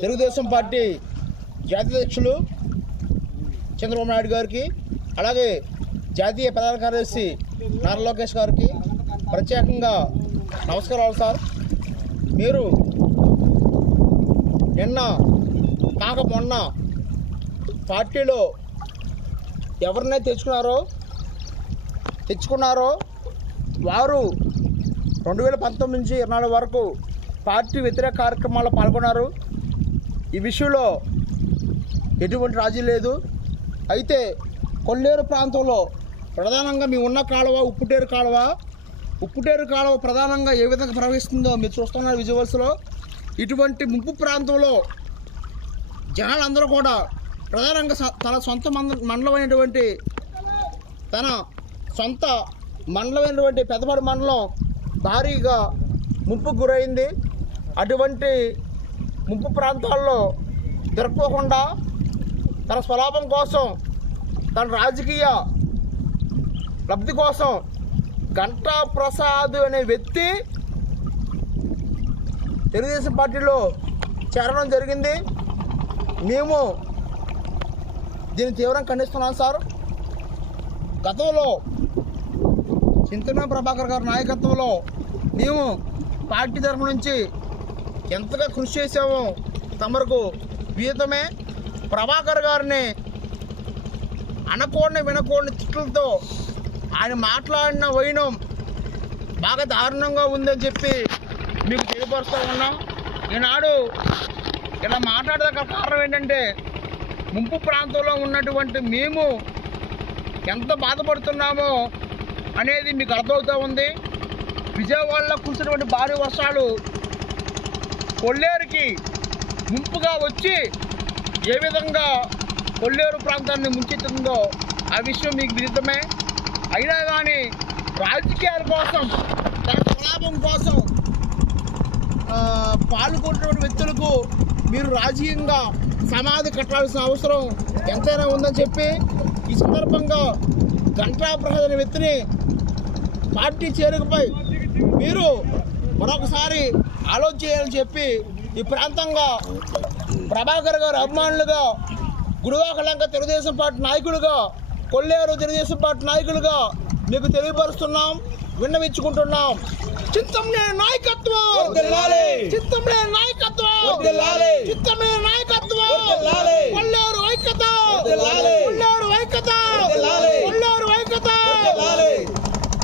Telugu Desam party జాతీయ అధ్యక్షులు చంద్రబాబు నాయుడు గారికి అలాగే జాతీయ ప్రధాన కార్యదర్శి నారా లోకేష్ గారికి ప్రత్యేకంగా నమస్కారాలు సార్. మీరు నిన్న కాక మొన్న పార్టీలో ఎవరినైతే తెచ్చుకున్నారో తెచ్చుకున్నారో వారు రెండు వేల పంతొమ్మిది నుంచి ఇరవై నాలుగు వరకు పార్టీ వ్యతిరేక కార్యక్రమాల్లో పాల్గొన్నారు. ఈ విషయంలో ఎటువంటి రాజీ లేదు. అయితే కొల్లేరు ప్రాంతంలో ప్రధానంగా మీ ఉన్న కాలువ ఉప్పుటేరు కాలువ. ఉప్పుటేరు కాలువ ప్రధానంగా ఏ విధంగా ప్రవహిస్తుందో మీరు చూస్తున్నారు విజువల్స్లో. ఇటువంటి ముంపు ప్రాంతంలో జనాలందరూ కూడా ప్రధానంగా స- తన సొంత మంద మండలమైనటువంటి తన సొంత మండలమైనటువంటి పెద్దపాడు మండలం భారీగా ముంపుకు గురైంది. అటువంటి ముంపు ప్రాంతాల్లో తిరక్కోకుండా తన స్వలాభం కోసం తన రాజకీయ లబ్ధి కోసం గంటా ప్రసాద్ అనే వ్యక్తి తెలుగుదేశం పార్టీలో చేరడం జరిగింది. మేము దీన్ని తీవ్రంగా ఖండిస్తున్నాం సార్. గతంలో చింతన ప్రభాకర్ గారి నాయకత్వంలో మేము పార్టీ తరఫు నుంచి ఎంతగా కృషి చేసామో తమరకు విహితమే ప్రభాకర్ గారిని అనకూడని వినకూడని తిట్లతో ఆయన మాట్లాడిన వైనం బాగా దారుణంగా ఉందని చెప్పి మీకు తెలియపరుస్తూ ఉన్నాం. ఈనాడు ఇలా మాట్లాడదగ్గ కారణం ఏంటంటే ముంపు ప్రాంతంలో ఉన్నటువంటి మేము ఎంత బాధపడుతున్నామో అనేది మీకు అర్థమవుతూ ఉంది. విజయవాడలో కురిసినటువంటి భారీ వర్షాలు కొల్లేరుకి ముంపుగా వచ్చి ఏ విధంగా కొల్లేరు ప్రాంతాన్ని ముంచెత్తుందో ఆ విషయం మీకు విదితమే. అయినా కానీ రాజకీయాల కోసం తన స్వలాభం కోసం ఆ, పాల్గొంటున్న వ్యక్తులకు మీరు రాజకీయంగా సమాధి కట్టాల్సిన అవసరం ఎంతైనా ఉందని చెప్పి ఈ సందర్భంగా గంటా ప్రసాద్ అనే వ్యక్తిని పార్టీ చేరికపై మీరు మరొకసారి ఆలోచన చేయాలని చెప్పి ఈ ప్రాంతంగా ప్రభాకర్ గారు అభిమానులుగా గుడివాకలంక తెలుగుదేశం పార్టీ నాయకులుగా కొల్లేరు తెలుగుదేశం పార్టీ నాయకులుగా మీకు తెలియపరుస్తున్నాం విన్నవించుకుంటున్నాం చింతమ్నే నాయకత్వం. చింతమ్నే నాయకత్వం. చిత్తమే నాయకత్వం. కొల్లేరు ఐక్యత